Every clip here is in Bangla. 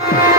Thank you.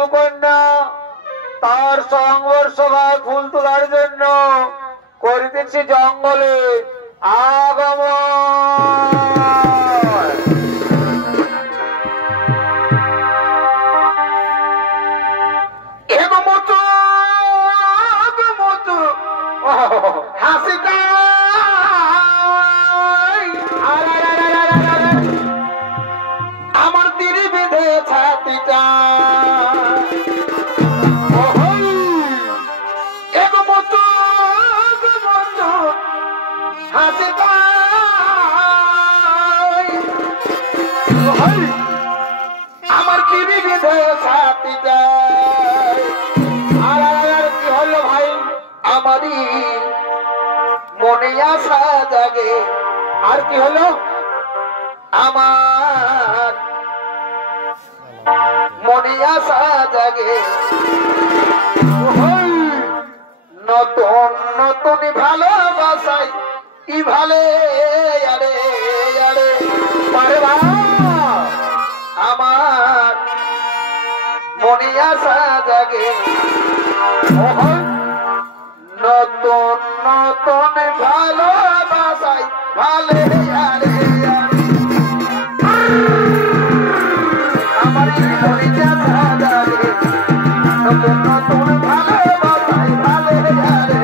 সুকন্যা তার সংবর সভায় ফুল তোলার জন্য করিতেছি জঙ্গলে আগমন। হাসিটা আমার তিরি বেঁধে ছাতিটা হাসিটা আমার তিরি বেঁধে ছাতিটা। আর কি হলো ভাই, আমারই মনে আসা জাগে। আর কি হলো, আমার মনে আসা জাগে। নতুন নতুন ভালোবাসাই ই ভালে আরে আরে পারবা আমার মনে আসা জাগে। নতুন নতুন ভালোবাসাই ভালে আরে আমার মনে আসা জাগে। নতুন নতুন ভালোবাসাই ভালে আরে আরে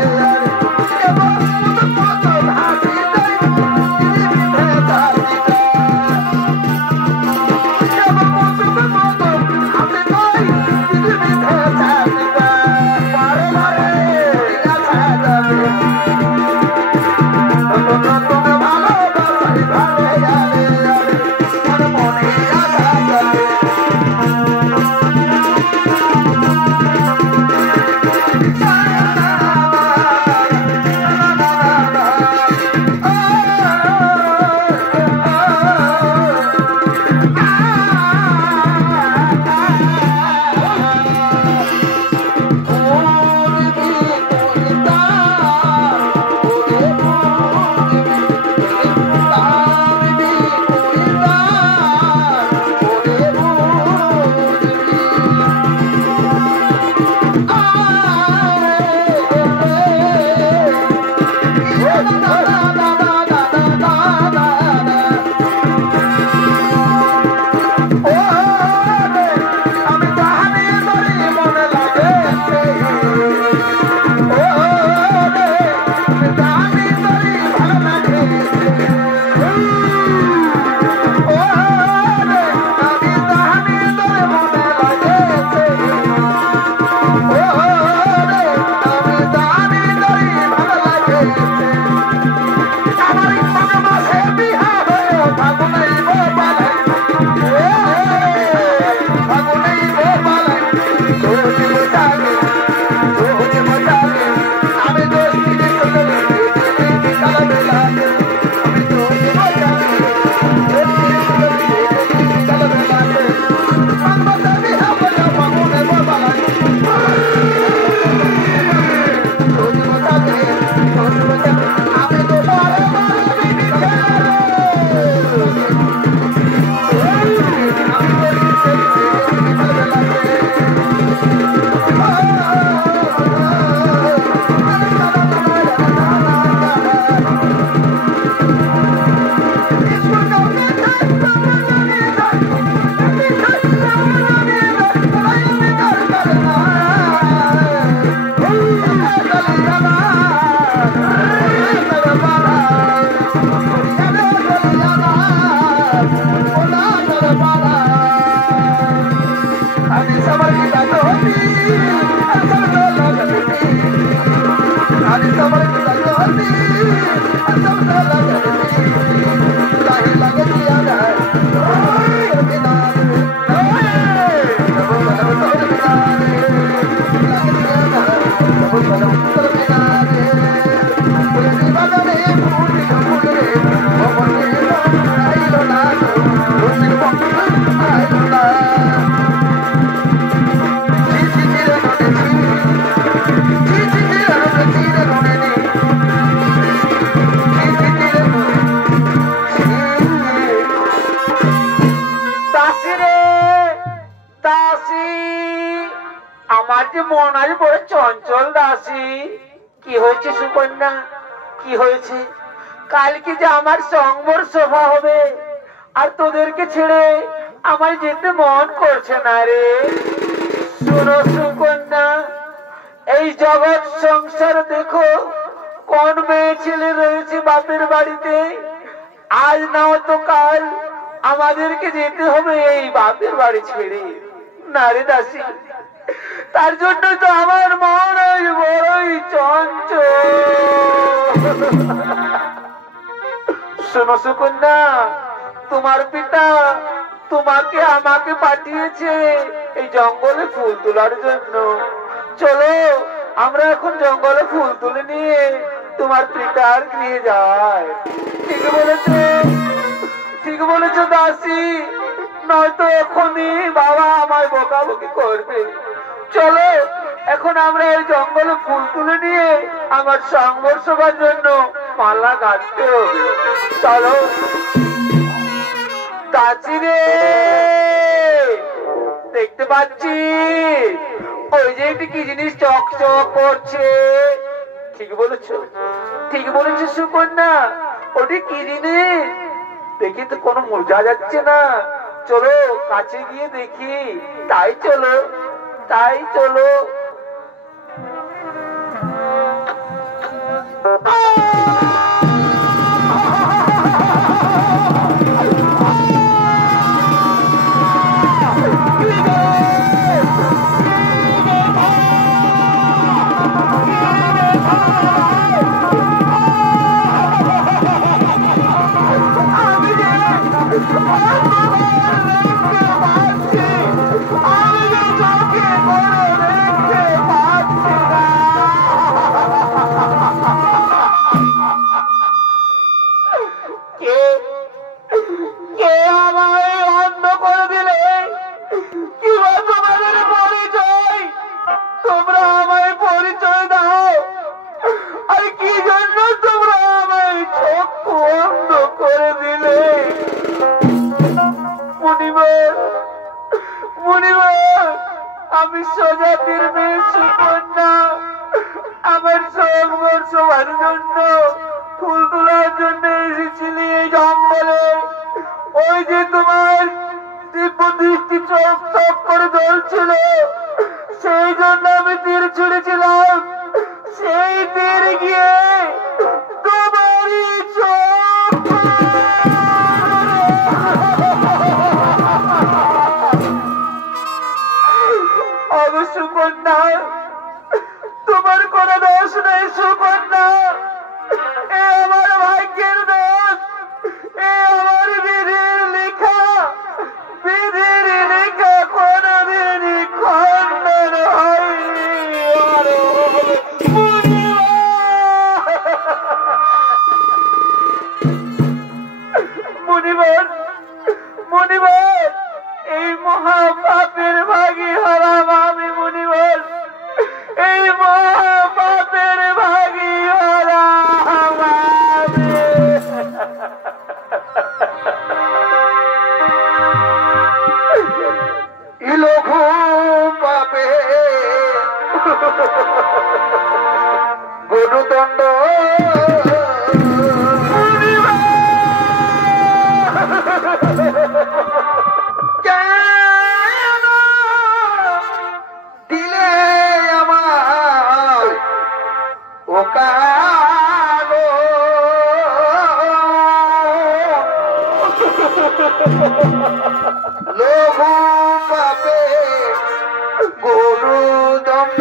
Oh আমার যে মন আজ বড় চঞ্চল দাসী। কি হয়েছে সুকন্যা, কি হয়েছে? কালকে যে আমার সংবর সভা হবে, আর তোদেরকে ছেড়ে আমার যেতে মন করছে না রে। শোনো সুকন্যা, এই জগৎ সংসার দেখো কোন মেয়ে ছেলে রয়েছে বাপের বাড়িতে, আজ না তো কাল আমাদেরকে যেতে হবে এই বাপের বাড়ি ছেড়ে। না রে দাসী, তার জন্য তো আমার মন বড়ই চঞ্চল। শোনো সুকন্যা, তোমার পিতা তোমাকে আমাকে পাঠিয়েছে এই জঙ্গলে ফুল তোলার জন্য। চলো আমরা এখন জঙ্গলে ফুল তুলে নিয়ে তোমার পিতার গৃহে যাই। ঠিক বলেছো, ঠিক বলেছো দাসী, নয়তো এখনই বাবা আমায় বকাবকি করবে। চলো এখন আমরা এই জঙ্গলে ফুল তুলে নিয়ে আমার সংবর সভার জন্য মালা গাঁথতে হবে। চলো দাসী রে, দেখতে পাচ্ছি ওই যে একটি কি জিনিস চকচক করছে। ঠিক বলেছো, ঠিক বলেছো সুকন্যা, ওটি কি জিনিস? দেখি তো কোনো বোঝা যাচ্ছে না। চলো কাছে গিয়ে দেখি। তাই চলো, তাই চলো। আমি সোজাতির মেয়ে সুকন্যা, আমার সংবর সভার জন্য ফুল তোলার জন্য এসেছিলি এই জঙ্গলে। ওই যে তোমার দিব্য দৃষ্টি চোখ চোখ করে জ্বলছিল, সেই জন্য আমি তীর ছুড়েছিলাম। সেই তীর গিয়ে তোমারই চোখ। সুকন্যা, তোমার কোন দোষ নেই সুকন্যা, এ আমার ভাগ্যের দোষ, এ আমার বিধির লেখা, বিধির লেখা কোনদিনই খণ্ডন হয়নি। মুনিবর, মুনিবর, এই মহাপাপের ভাগী হলাম আমি মুনিবর, এই মহাপাপের ভাগী হলাম আমি। লঘু পাপে গুরুদণ্ড দিলে আমার ও কালো লঘু পাপে গুরুদণ্ড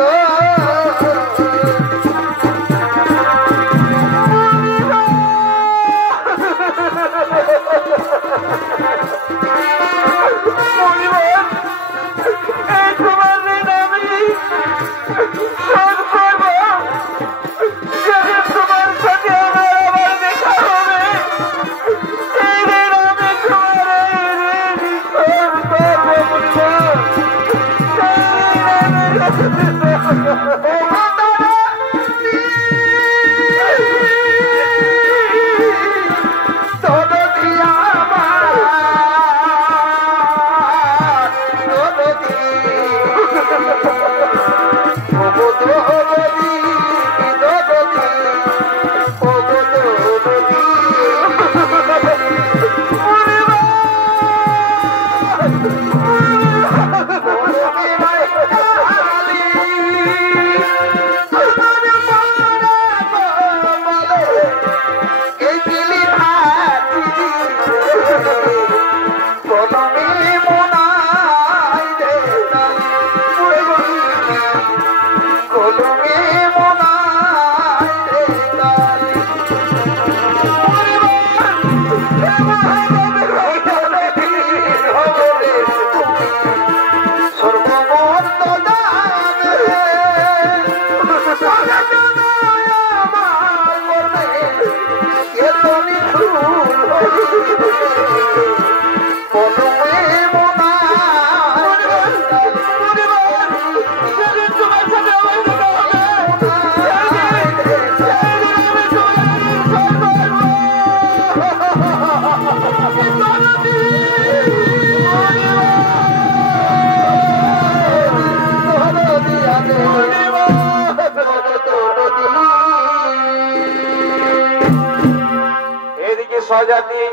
জাতি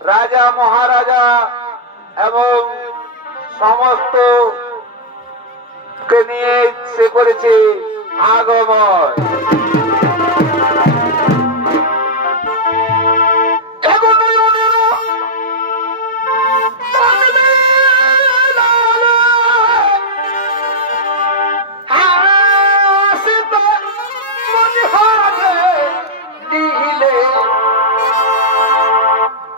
রাজা মহারাজা এবং সমস্ত কে নিয়ে সে করেছে আগমন।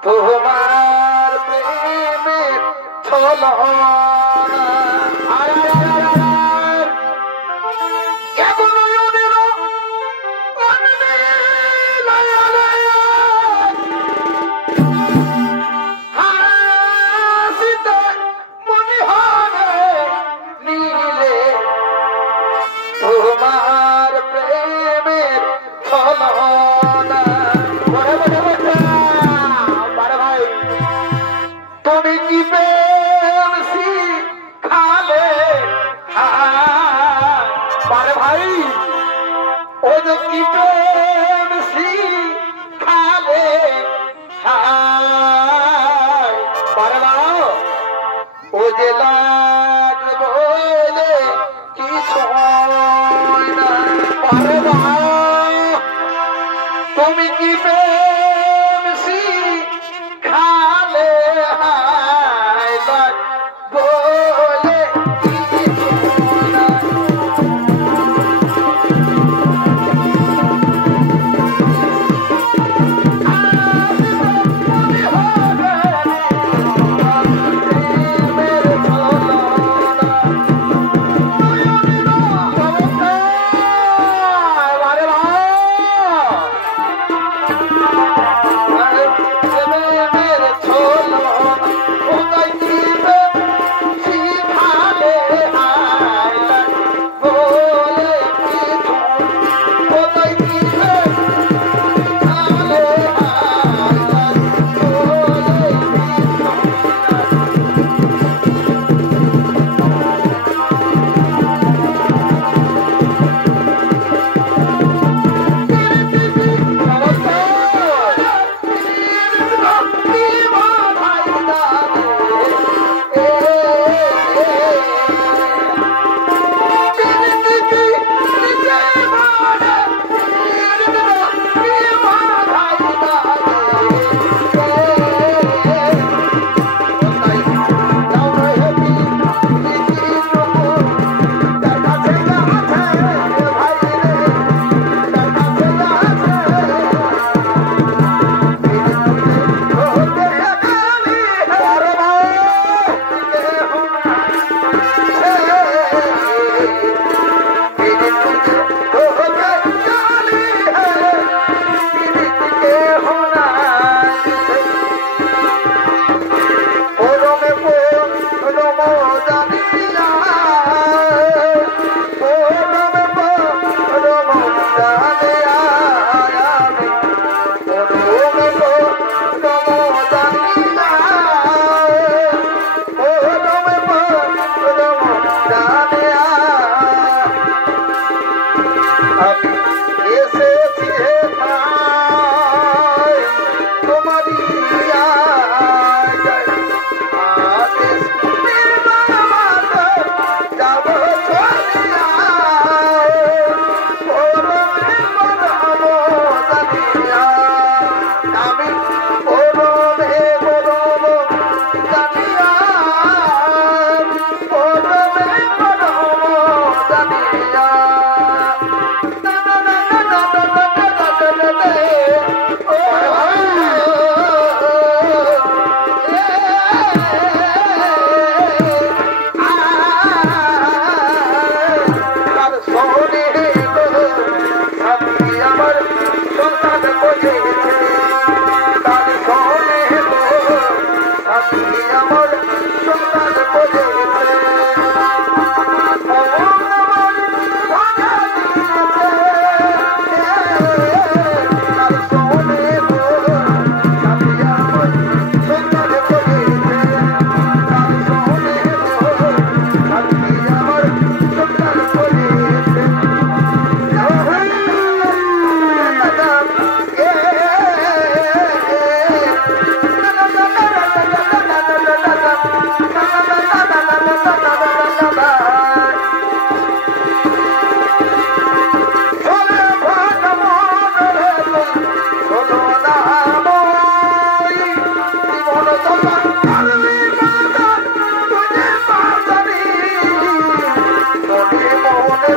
তোমার প্রেমের ছলনা তোমার প্রেমের ছলনা তুমি কি প্রেম শিখালে পারে ভাই ও যে কি প্রেম শিখালে পারে না ও যে লাগ বলে কিছু না পারে না তুমি কি প্রেম শিখালে বলে কিছু না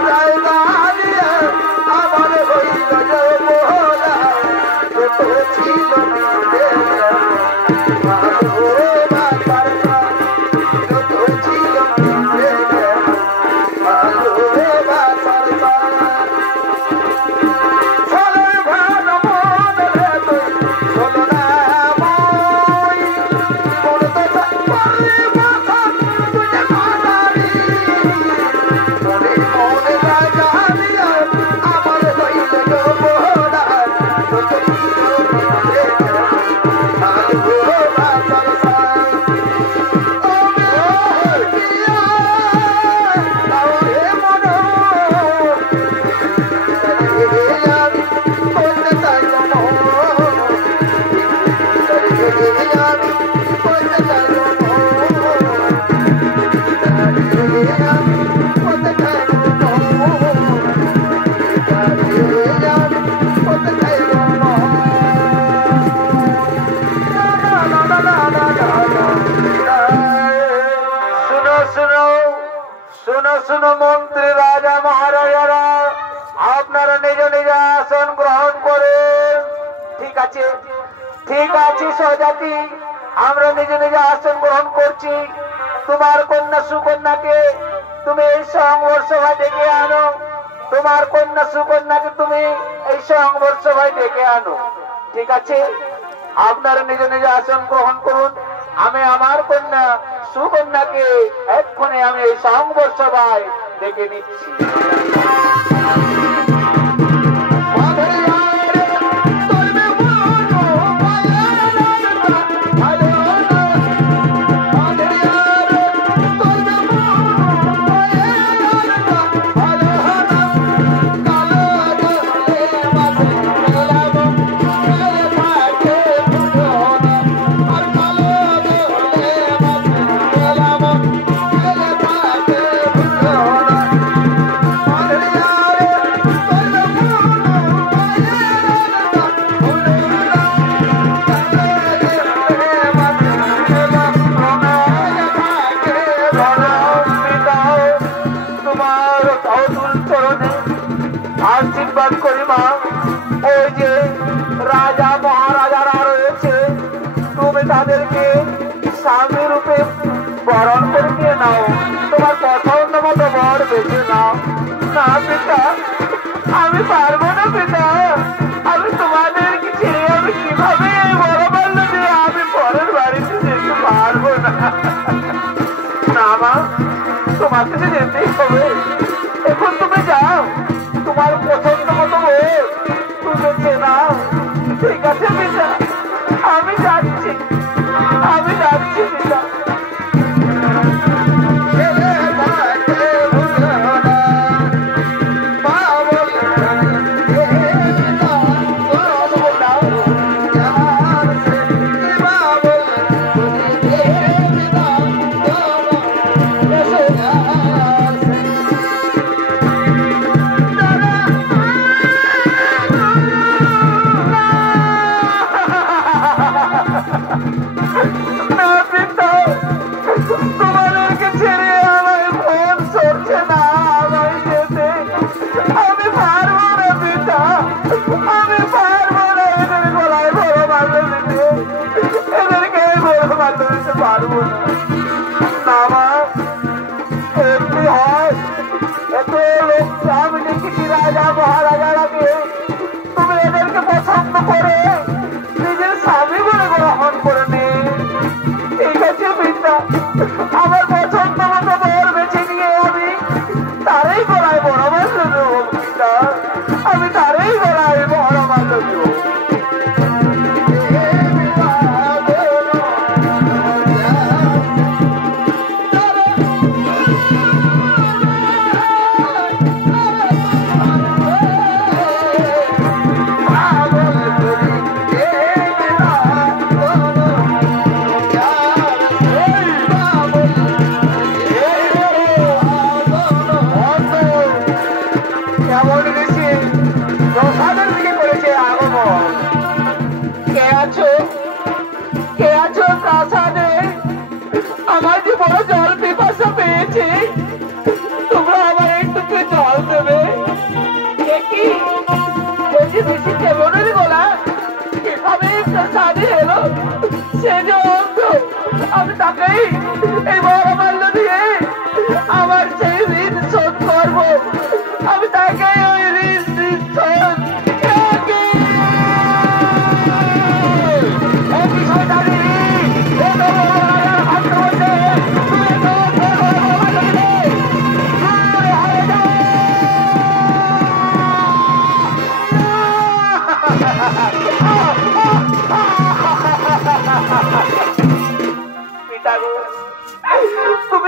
জায়গা দিয়ে আমার হইল যে মোহনা যত ছিল ভালোবাসার গান যত ছিল ভালোবাসার গান চলে ভালো মন রে তুই চলো না মই মন তো চাই বাসা তুই মানারি মনে মনে জায়গা দিয়া আমার হইল গো মোহনা যত ছিল ভালোবাসার গান ও পিয়া তাও হে মন শুনো শুনো শুনো শুনো মন্ত্রী রাজা মহারাজারা আপনারা নিজ নিজ আসন গ্রহণ করেন। ঠিক আছে সজাতি, আমরা নিজ নিজ আসন গ্রহণ করছি। তোমার কন্যা সুকন্যাকে তুমি এই সংবর সভায় ডেকে আনো। তোমার কন্যা সুকন্যাকে তুমি এই সংবর সভায় ডেকে আনো। ঠিক আছে, আপনারা নিজ নিজ আসন গ্রহণ করুন। আমি আমার কন্যা সুকন্যাকে এক্ষণে আমি এই সংবর সভায় ডেকে নিচ্ছি। আশীর্বাদ করি মা। ওই যে রাজা মহারাজারা রয়েছে, তুমি তাদেরকে স্বামী রূপে বরণ করে নিয়ে নাও। তোমার পছন্দ মতো বর বেছে নাও। না পিতা, আমি পারবো না পিতা। আমি তোমাদেরকে ছেড়ে আমি কিভাবে এই বড় বাল্য দিয়ে আমি পরের বাড়িতে যেতে পারবো না। না মা, তোমাকে তো যেতেই হবে। এখন তুমি যাও, তোমার পছন্দ মতো তুমি বেছে নাও। ঠিক আছে পিতা, আমি যাচ্ছি পিতা। Thank you.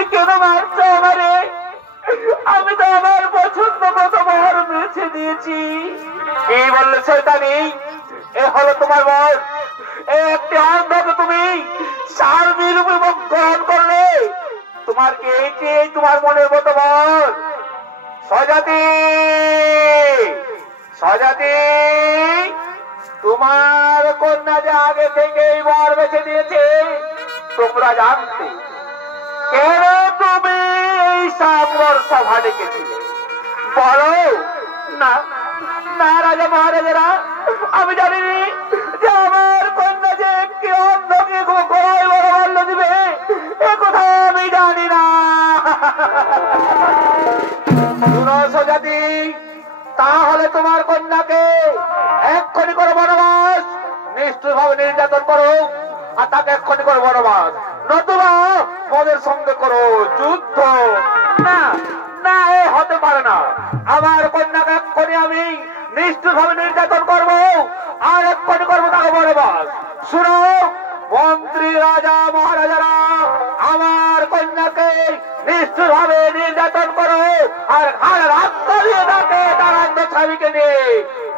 তুমি কেন মারছো আমারে? আমি তো আমার পছন্দ মতো বর বেছে দিয়েছি। কি বললে শয়তানি? এ হলো তোমার বর। একটি অন্ধকে তুমি স্বামীর রূপে গ্রহণ করলে। তোমার কি এইটি তোমার মনের মতো বর? স্বজাতি, স্বজাতি, তোমার কন্যা যে আগে থেকে বর বেছে দিয়েছে তোমরা জানতে। কেন তুমি এই সামর সভা ডেকেছিলে বলো? না না রাজা মহারাজারা, আমি জানিনি যে আমার কন্যা যে একটি অন্ধকে গলায় বড় মাল্য দিবে, এ কথা আমি জানি না। শুনো স্বজাতি, তাহলে তোমার কন্যাকে এক্ষুনি করে বনবাস, নিষ্ঠুর ভাবে নির্যাতন করো, আর তাকে এক্ষুনি করে বনবাস, নতুবা মদের সঙ্গে করো যুদ্ধ। না না, এ হতে পারে না। আমার কন্যাকে এক্ষুনি আমি নিষ্ঠুর ভাবে নির্যাতন করবো, আর এক্ষুনি করবো তাকে বনবাস। শুনো মন্ত্রী, রাজা মহারাজারা, আমার কন্যাকে নিষ্ঠুর ভাবে নির্যাতন করো, আর ঘাড়ে রাস্তা দিয়ে তাকে তার অন্ধ স্বামীকে নিয়ে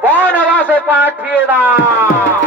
বনবাসে পাঠিয়ে দাও।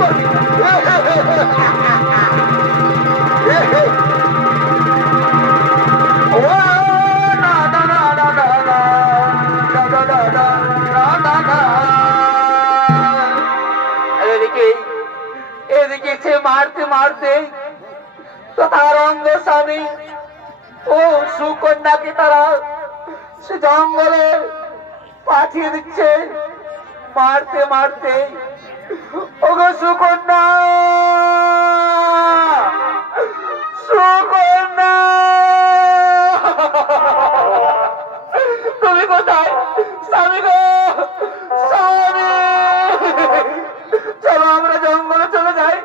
করবি? ও না না না না না না না না না না না না। এদিকে এদিকে সে মারতে মারতে তো তার অঙ্গ স্বামী ও সুকন্যাকে তারা সে জঙ্গলে পাঠিয়ে দিচ্ছে মারতে মারতে। ওগো সুকন্যা, সুকন্যা, তুমি কোথায়? স্বামী গো, স্বামী, চলো আমরা জঙ্গলে চলে যাই।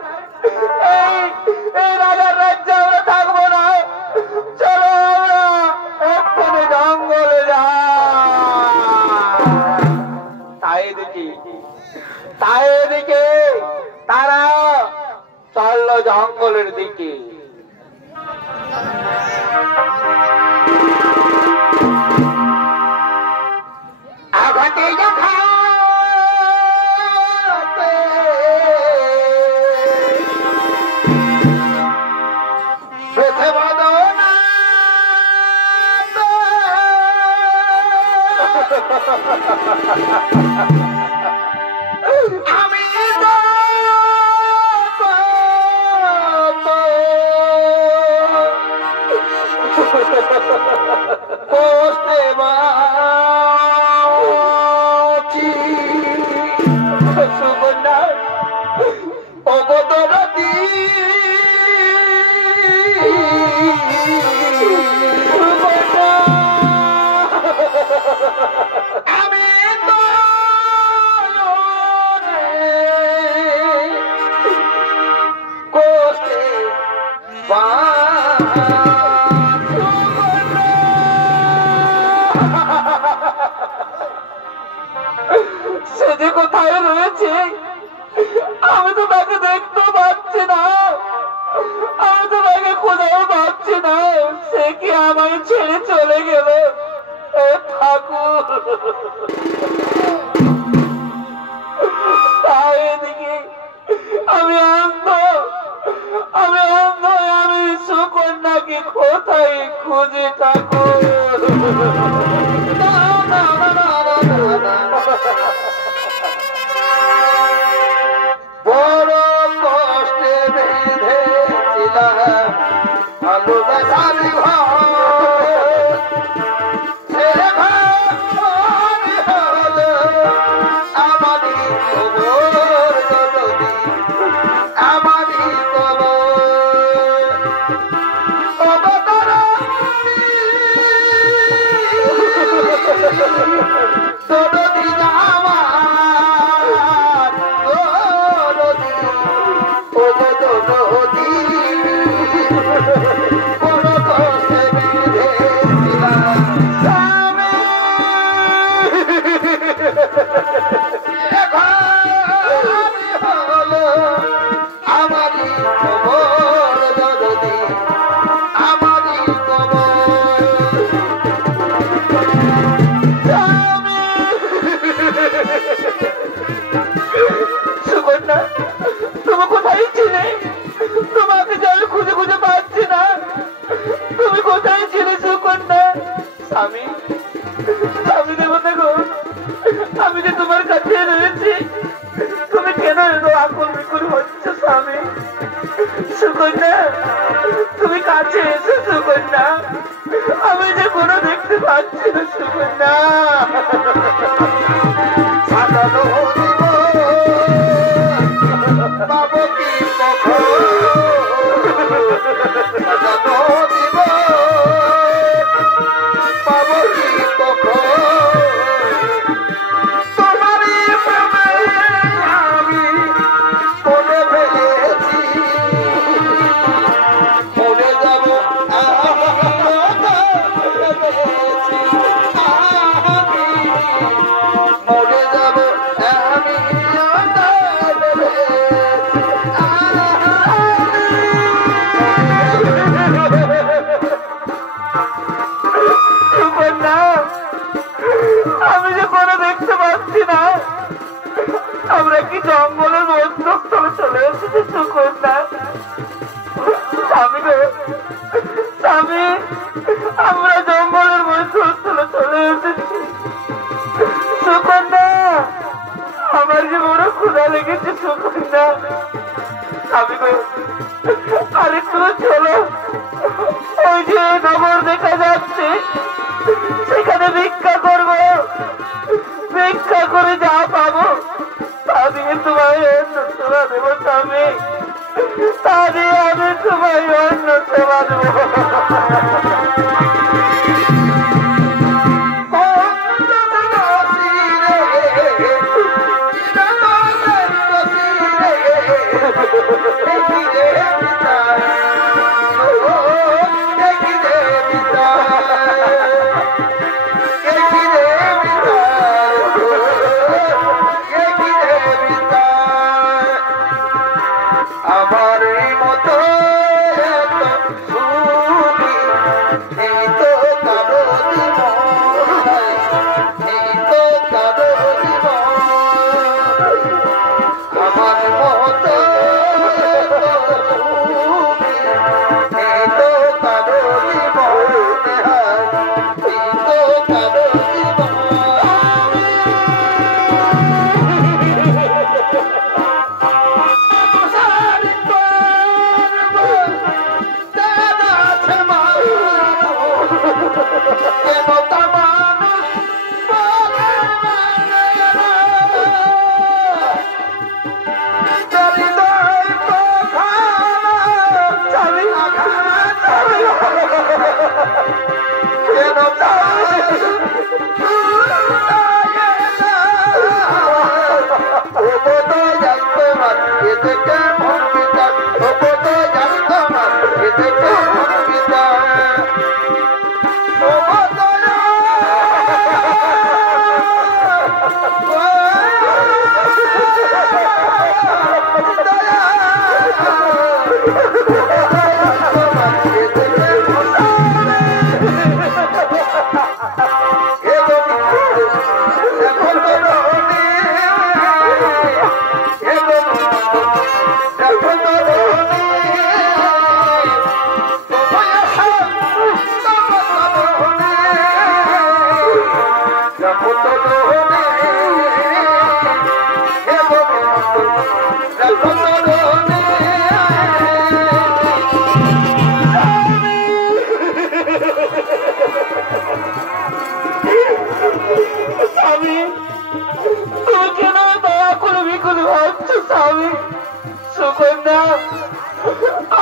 এই এই রাজার রাজ্যে আমরা থাকবো না, চলো আমরা এক্ষুনি জঙ্গলে যাই। তাই এদিকে তারা চললো জঙ্গলের দিকে। আঘাতে আমি বসতে মাছি সুকন্যা, অগতরতি আমি তো কষ্টে সে যে কোথায় রয়েছে আমি তো তাকে দেখতে পাচ্ছি না, আমি তো তাকে কোথাও পাচ্ছি না। সে কি আমায় ছেড়ে চলে গেল? ও ঠাকুর, তাই এদিকে আমি অন্ধ, আমি অন্ধ, আমি সুকন্যাকে কোথায় খুঁজে ঠাকুর? বড় কষ্টে বেঁধেছিলাম ভালোবাসার ছেলে ভাই হলো আমারই খবর যদি আমারই খবর দরদি আমার দরদি ও দরদি বড় কষ্টে বেঁধেছিলাম স্বামী ভাই হলো আমারই খবর দরদি আমারই খবর সুকন্যা, তুমি কোথায় ছিলে? তোমাকে যে আমি খুঁজে খুঁজে পাচ্ছি না। তুমি কোথায় ছিলে সুকন্যা? স্বামী, স্বামী দেবতা গো, আমি যে তোমার কাছে রয়েছি, তুমি কেন এত আকুল বিকুল হচ্ছ স্বামী? সুকন্যা, তুমি কাছে এসো সুকন্যা, আমি যে কোনো দেখতে পাচ্ছি না সুকন্যা। সাজানো দিব বাবু কি সাজানো দিব বাবু কি তোমারই প্রেমে আমি মনে ফেলেছি মরে যাব মরে যাব আমি চলে চলে এসেছে সুকন্যা। স্বামী গো স্বামী, আমরা জঙ্গলের মধ্যে চলে চলে এসেছি। সুকন্যা, আমার যে বড় ক্ষুধা লেগেছে সুকন্যা। স্বামী গো আরেকটু চলো, ওই যে নগর দেখা যাচ্ছে, সেখানে ভিক্ষা করবো। ভিক্ষা করে যা পাবো তা দিয়ে তোমায় অন্য সেবা দেবো স্বামী, তা দিয়ে আমি তোমায় অন্য সেবা দেবো। আমার মতো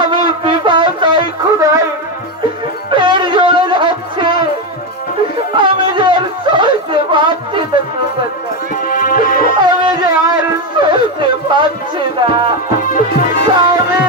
আমি পিপাসায় ক্ষুধায় পেট জ্বলে যাচ্ছে, আমি যে আর সইতে পারছি না সুকন্যা, আমি যে আর সইতে পারছি না স্বামী।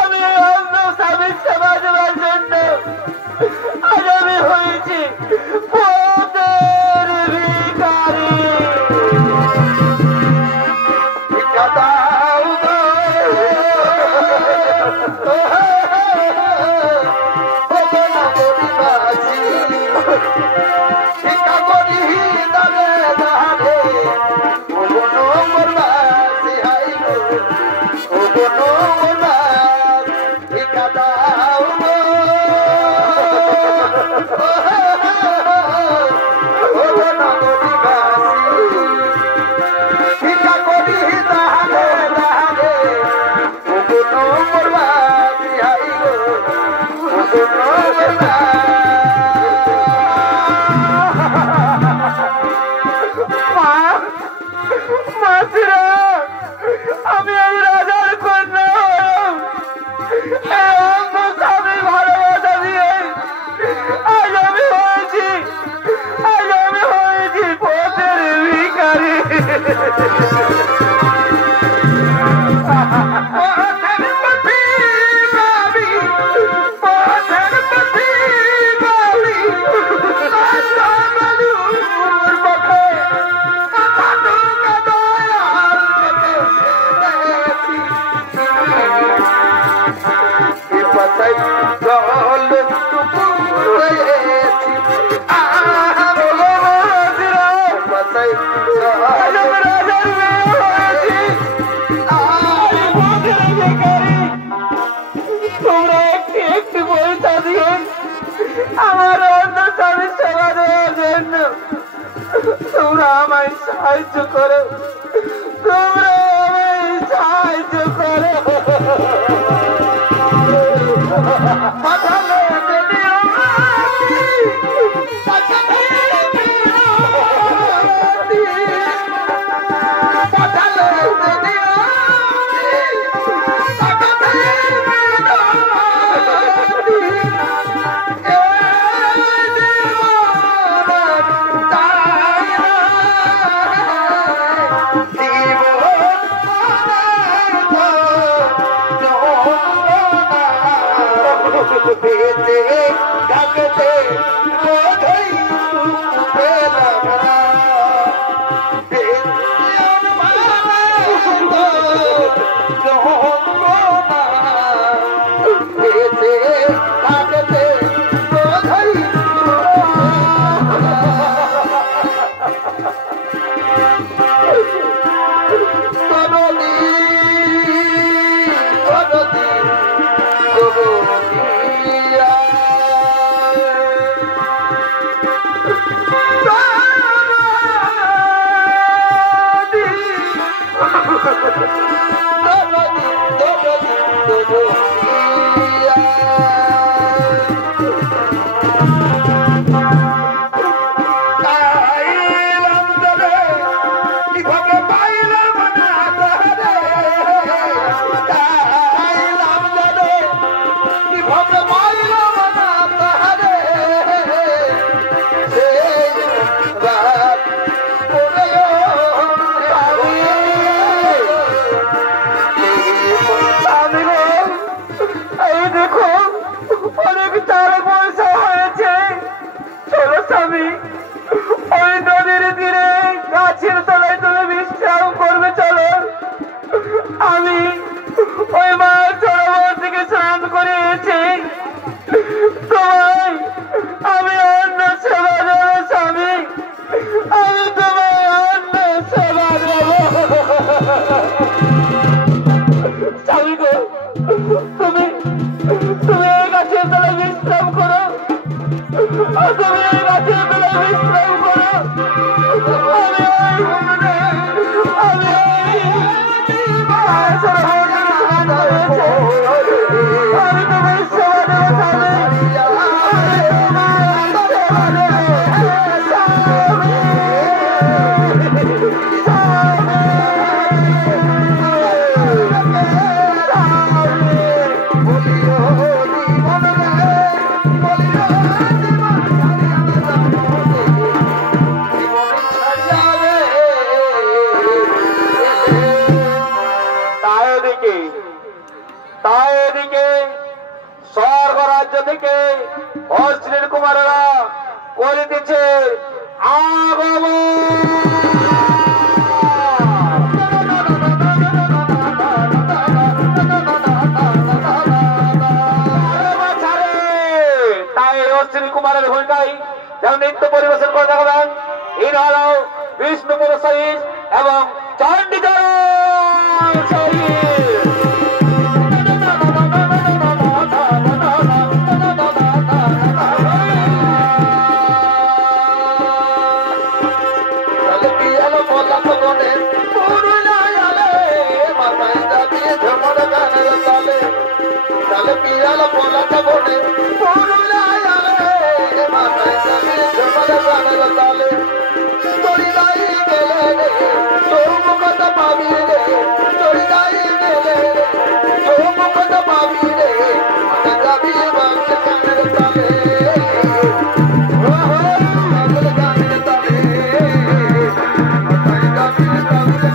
আমি অন্য স্বামীর সেবা দেওয়ার জন্য আজ আমি হয়েছি পথের ভিখারি। ভিক্ষা করি তাহলে আমার অন্য স্বামী সেবা দেওয়ার জন্য তোমরা আমায় সাহায্য করো, তোমরা আমায় সাহায্য করো। নৃত্য পরিবেশন করে দেখাবেন ইনি হল বিষ্ণুপুর শহীদ এবং চণ্ডীচরণ শহীদ। Thank you.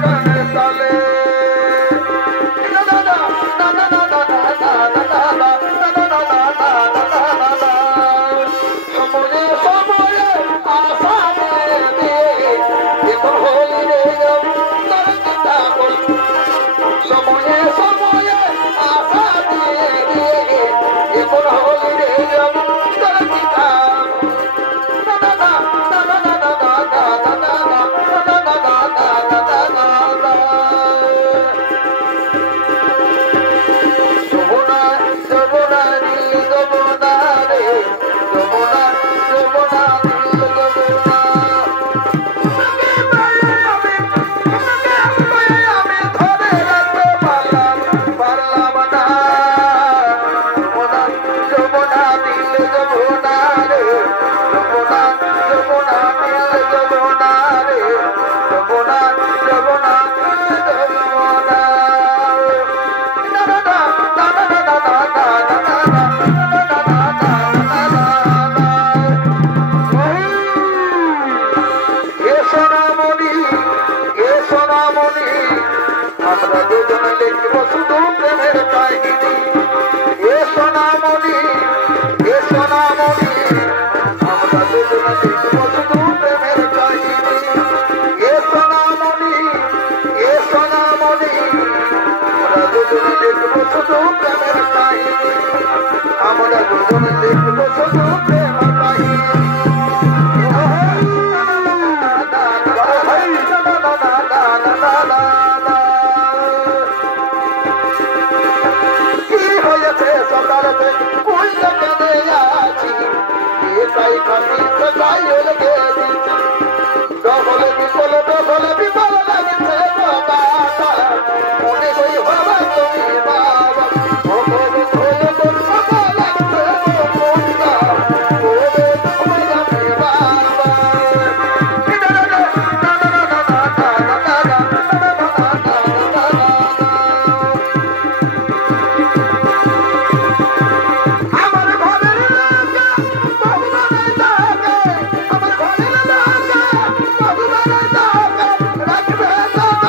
দেখবো শুধু প্রেমের কাহিনী। এ সোনামণি, এ সোনামণি, আমরা দুজনে দেখবো শুধু প্রেমের কাহিনী। এ সোনামণি, এ সোনামণি, আমরা দুজনে দেখবো শুধু প্রেমের কাহিনী। আমরা দুজনে দেখবো শুধু প্রেমের কাহিনী। কি হয়েছে সকালে ওই দোকানে আছি, একাই খাতি সকাই লেগে দিচ্ছি। ডবলে বিপল লাগছে বাবা, মনে হই বাবা তুমি বাবা। রাখবে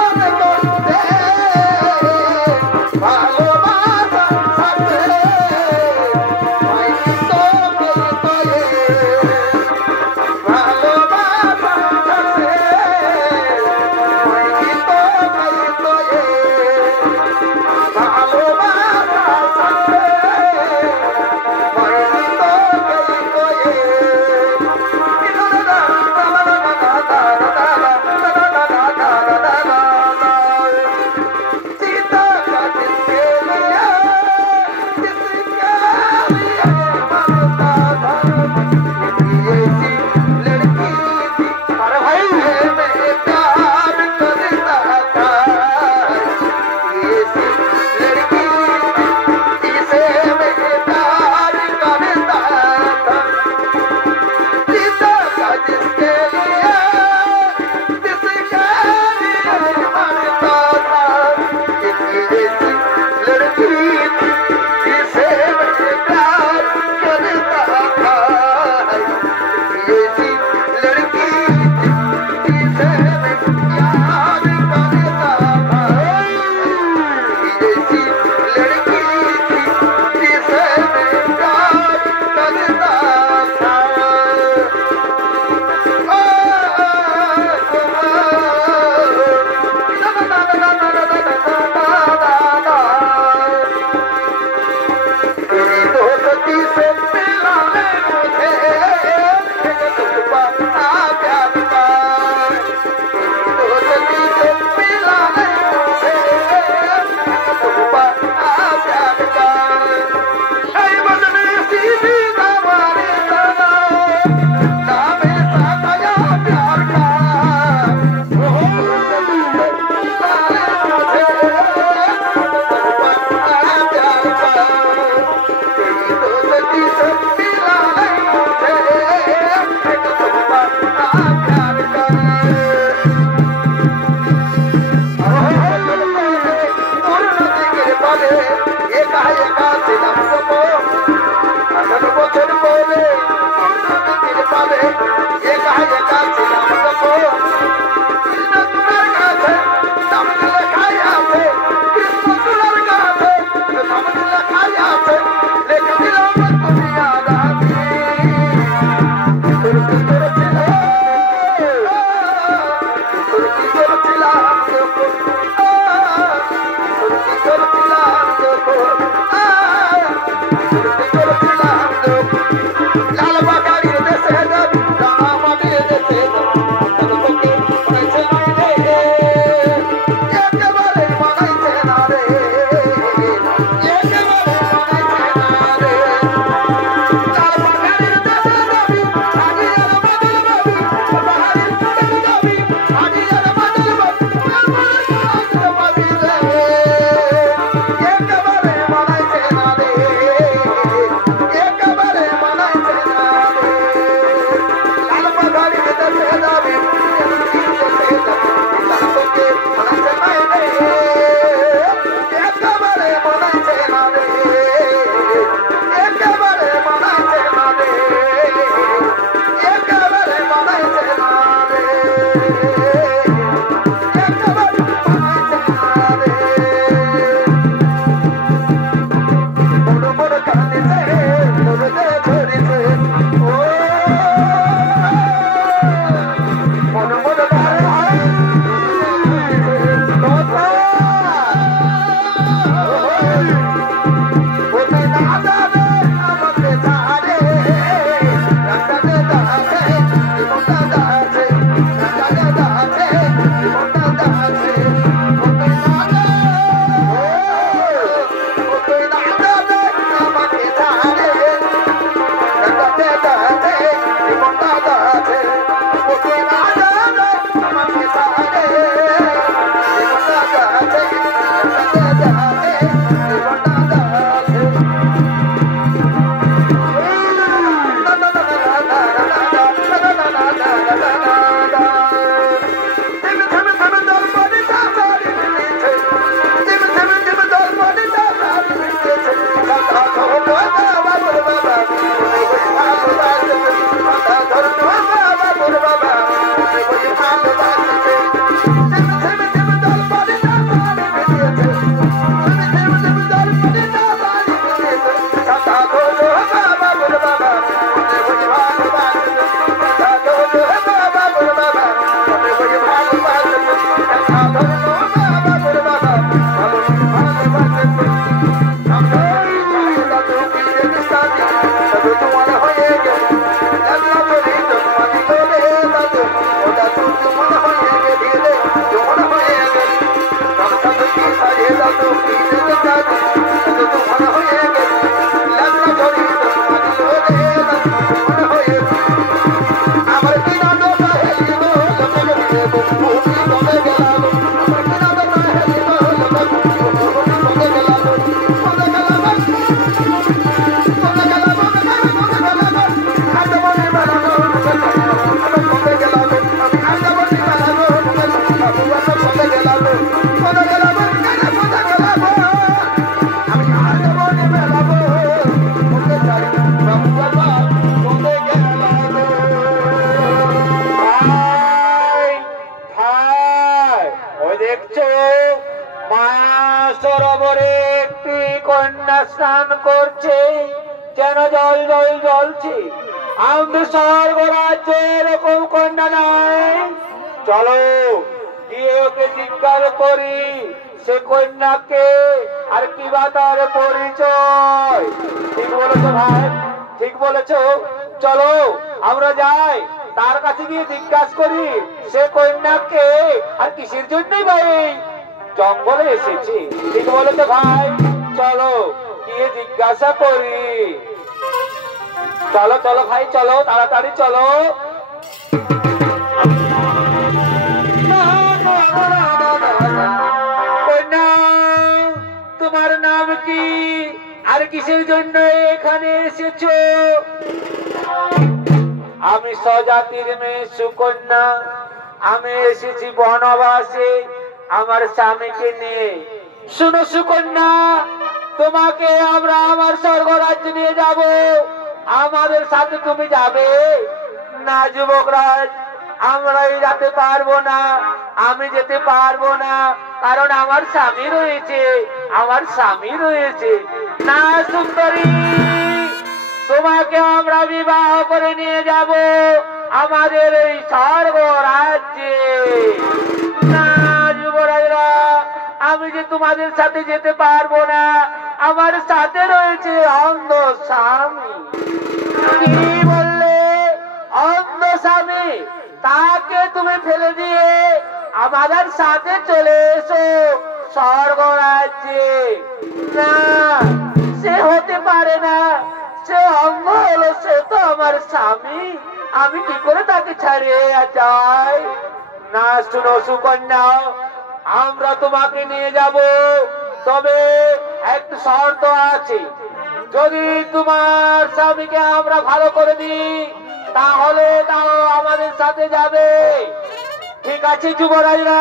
স্নান করছে যেন জল জল জ্বলছে। আমাদের স্বর্গ রাজ্যে এরকম কন্যা নাই। চলো গিয়ে ওকে জিজ্ঞাসা করি সে কন্যাকে আর কি বা তার পরিচয়। ঠিক বলেছো ভাই, ঠিক বলেছো। চলো আমরা যাই, তার কাছে গিয়ে জিজ্ঞাসা করি সে কন্যাকে আর কিসের জন্যই ভাই জঙ্গলে এসেছি। ঠিক বলেছো ভাই, চলো গিয়ে জিজ্ঞাসা করি। চলো চলো ভাই, চলো তাড়াতাড়ি চলো। কন্যা, তোমার নাম কি আর কিসের জন্য এখানে এসেছো? আমি স্বজাতির মেয়ে সুকন্যা, আমি এসেছি বনবাসে আমার স্বামীকে নিয়ে। শুনো সুকন্যা, তোমাকে আমরা আমার স্বর্গ রাজ্যে নিয়ে যাব, আমাদের সাথে তুমি যাবে না? যুবকরাজ, আমরা যেতে পারবো না, আমি যেতে পারবো না, কারণ আমার স্বামী রয়েছে, আমার স্বামী রয়েছে। না সুন্দরী, তোমাকে আমরা বিবাহ করে নিয়ে যাব আমাদের এই স্বর্গ রাজ্যে। না যুবরাজরা, আমি যে তোমাদের সাথে যেতে পারবো না, আমার সাথে রয়েছে অন্ধ স্বামী। কি বললে? অন্ধ স্বামী? তাকে তুমি ফেলে দিয়ে আমাদের সাথে চলে এসো স্বর্গ রাজ্যে। না, সে হতে পারে না, সে অন্ধ হলো, সে তো আমার স্বামী, আমি কি করে তাকে ছাড়িয়ে যাই? না শুনো সুকন্যা, আমরা তোমাকে নিয়ে যাব, তবে একটা শর্ত আছে। যদি তোমার স্বামীকে আমরা ভালো করে দিই তাহলে তাও আমাদের সাথে যাবে। ঠিক আছে যুবরাজরা,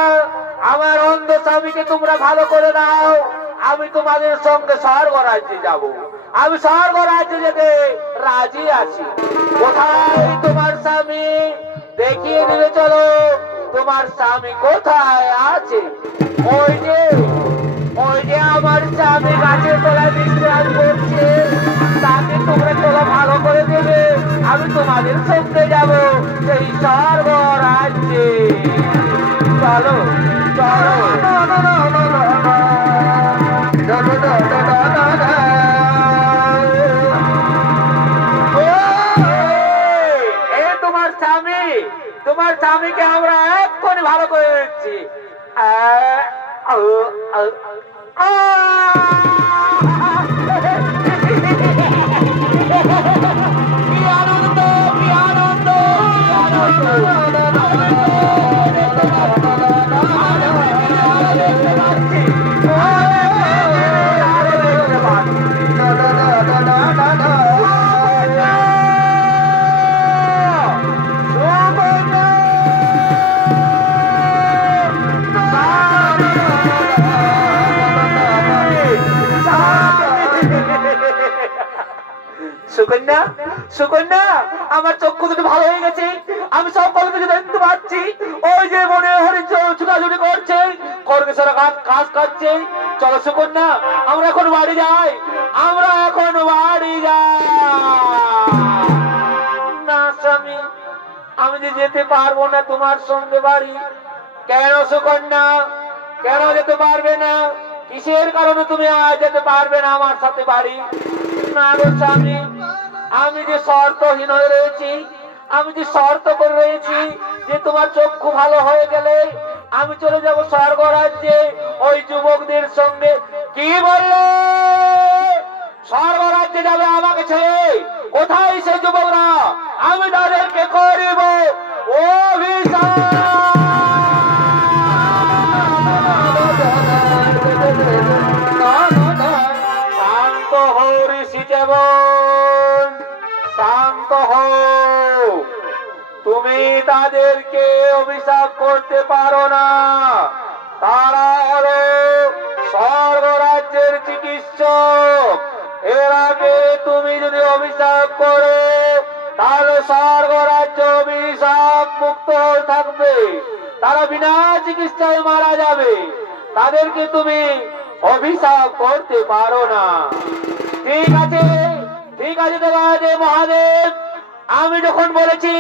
আমার অন্ধ স্বামীকে তোমরা ভালো করে দাও, আমি তোমাদের সঙ্গে স্বর্গ রাজ্যে যাব। আমি স্বর্গ রাজ্যে যেতে রাজি আছি। কোথায় তোমার স্বামী দেখিয়ে দিবে, চলো তোমার স্বামী কোথায় আছে। ওই যে আমার স্বামী গাছের তলায় বিশ্রাম করছে, তাকে তোমরা চলো ভালো করে দেবে, আমি তোমাদের সঙ্গে যাব সেই স্বর্গ রাজ্যে। চলো চলো। স্বামীকে আমরা এক্ষুনি ভালো করে দিচ্ছি। কি আনন্দ, কি আনন্দ, সুকন্যা, সুকন্যা, আমার চক্ষু দুটো ভালো হয়ে গেছে। আমি সকল কিছু দেখতে পাচ্ছি। ওই যে মনে হরি ছুটাছুটি করছে, খড়গেশ্বর কাজ করছে। চলো সুকন্যা, আমরা এখন বাড়ি যাই, আমরা এখন বাড়ি যাই। না স্বামী, আমি যে যেতে পারবো না তোমার সঙ্গে বাড়ি। কেন সুকন্যা, কেন যেতে পারবে না? কিসের কারণে তুমি আজ যেতে পারবে না আমার সাথে বাড়ি? না গো স্বামী, আমি যে শর্তহীন হয়ে রয়েছি, আমি যে শর্ত করে রয়েছি যে তোমার চক্ষু ভালো হয়ে গেলে আমি চলে যাব স্বর্গ রাজ্যে ওই যুবকদের সঙ্গে। কি বললে? স্বর্গ রাজ্যে যাবে আমাকে ছেড়ে? কোথায় সেই যুবকরা? আমি তাদেরকে করিব অভিশাপ। শান্ত হও ঋষি দেবন, শান্ত হও। তুমি তাদেরকে অভিশাপ করতে পারো না। তারা হলো স্বর্গ রাজ্যের চিকিৎসক। এর আগে তুমি যদি অভিশাপ করো তাহলে স্বর্গ রাজ্য অভিশাপ মুক্ত থাকবে, তারা বিনা চিকিৎসায় মারা যাবে। তাদেরকে তুমি অভিশাপ করতে পারো না। ঠিক আছে, ঠিক আছে দেবাদেব মহাদেব, আমি যখন বলেছি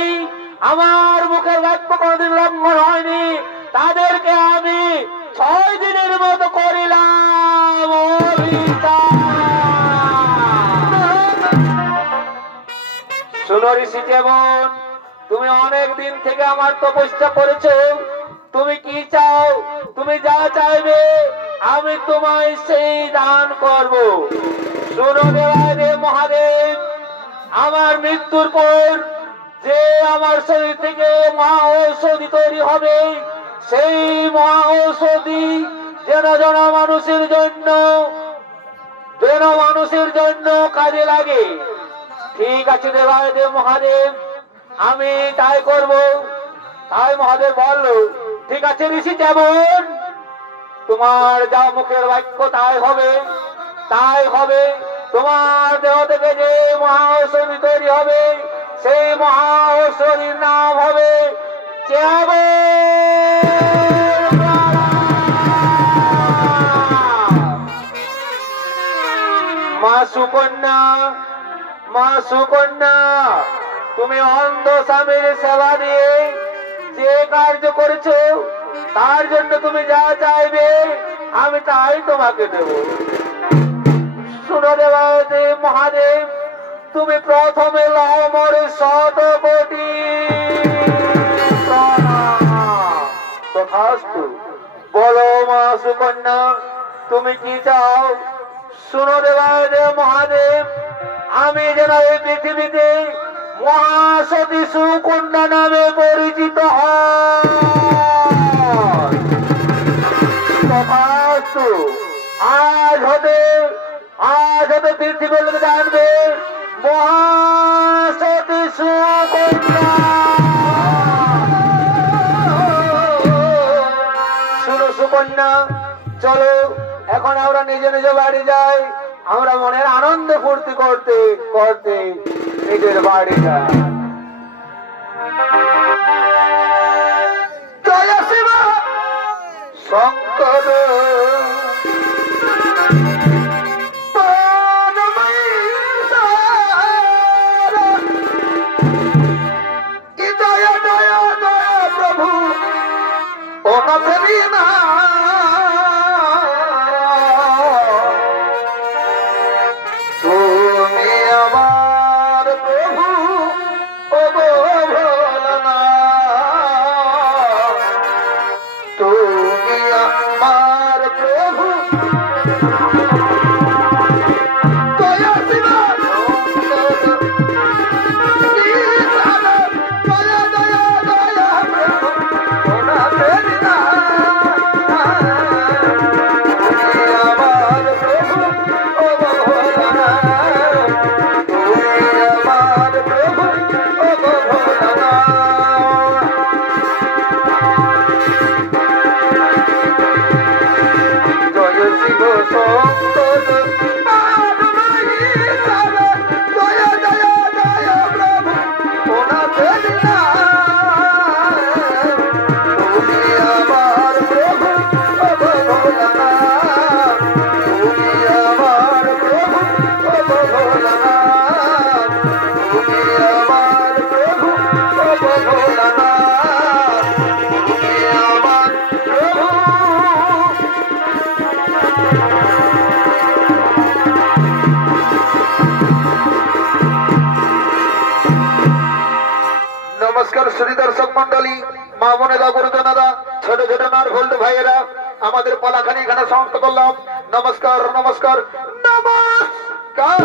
আমার মুখের বাক্য কোনদিন লঙ্ঘন হয়নি, তাদেরকে আমি 6 দিনের মতো করিলাম অভিশাপ। শোনো ঋষি যেমন, তুমি অনেক দিন থেকে আমার তপস্যা করেছো। তুমি কি চাও? তুমি যা চাইবে আমি তোমায় সেই দান করব। শোনো দেবাদেব মহাদেব, আমার মৃত্যুর পর যে আমার শরীর থেকে মহা ঔষধি তৈরি হবে, সেই মহা ঔষধি যেন মানুষের জন্য কাজে লাগে। ঠিক আছে দেবাদেব মহাদেব, আমি তাই করব। তাই মহাদেব বলল, ঠিক আছে ঋষি যেমন, তোমার যা মুখের বাক্য তাই হবে, তাই হবে। তোমার দেহ থেকে যে মহা ঔষধি তৈরি হবে, সেই মহা ঔষধির নাম হবে মা সুকন্যা। মা সুকন্যা, তুমি অন্ধ স্বামীর সেবা দিয়ে যে কার্য করেছো, তার জন্য তুমি যা চাইবে আমি তাই তোমাকে দেব। শুনো দেবাদেব মহাদেব, তুমি প্রথমে লও মোরে 100 কোটি তথাস্তু। বলো মা সুকন্যা, তুমি কি চাও? শুনো দেবাদেব মহাদেব, আমি যেন এই পৃথিবীতে মহাসতী সুকন্যা নামে পরিচিত তথাস্তু। আজ হতে পৃথিবীর লোক জানবে মহাসতী সুকন্যা। শুনো সুকন্যা, চলো এখন আমরা নিজ নিজ বাড়ি যাই। আমরা মনের আনন্দ ফুর্তি করতে করতে নিজের বাড়ি যাই। জয় শিব শঙ্কর প্রভু না দর্শক মন্ডলী, মা বোনেরা, গুরুজনেরা, ছোট ছোট নার ভোল্ট ভাইয়েরা, আমাদের পালাখানি এখানে সমাপ্ত করলাম। নমস্কার, নমস্কার, নমস্কার।